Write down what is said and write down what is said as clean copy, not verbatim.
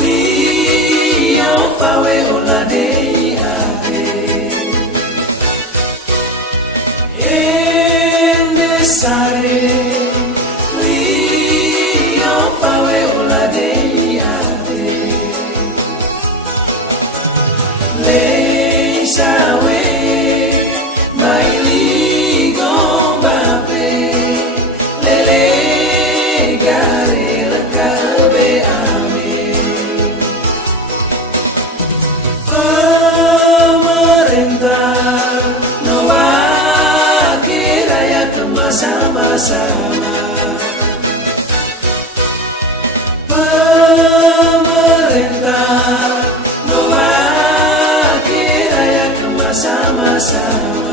liao pawe oladei ate. Ende sare liao pawe oladei ate. Lei sawe maili gombape lele gare lekabe ame. Pemerintah no wakil rakyat bersama-sama. Pemerintah no wakil rakyat bersama-sama.